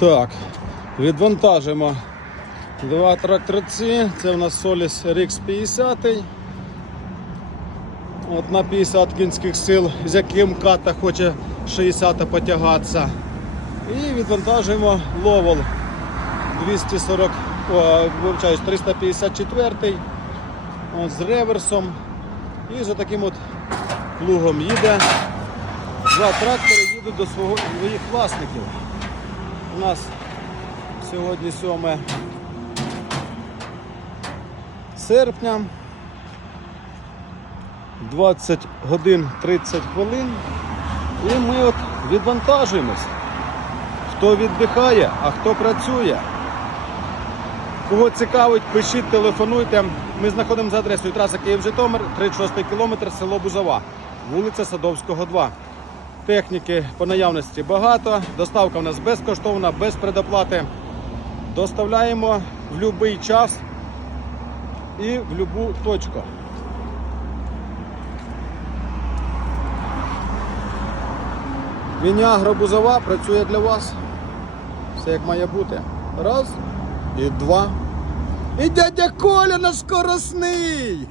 Так, відвантажимо два тракторці. Це у нас Solis RX 50. От на 50 кінських сил, з яким ката хоче 60 потягатися. І відвантажуємо ловол 240, о, вибачаюсь, 354 от, з реверсом. І за таким от плугом їде. Два трактори їдуть до своїх власників. У нас сьогодні 7 серпня. 20 годин 30 хвилин. І ми от відвантажуємось. Хто віддихає, а хто працює. Кого цікавить, пишіть, телефонуйте. Ми знаходимося за адресою траса Київ-Житомир, 36 кілометр, село Бузова, вулиця Садовського, 2. Техніки по наявності багато. Доставка в нас безкоштовна, без предоплати. Доставляємо в будь-який час і в будь-яку точку. Мінягро Бузова працює для вас. Все як має бути. Раз і два. І дядя Коля на скоросний.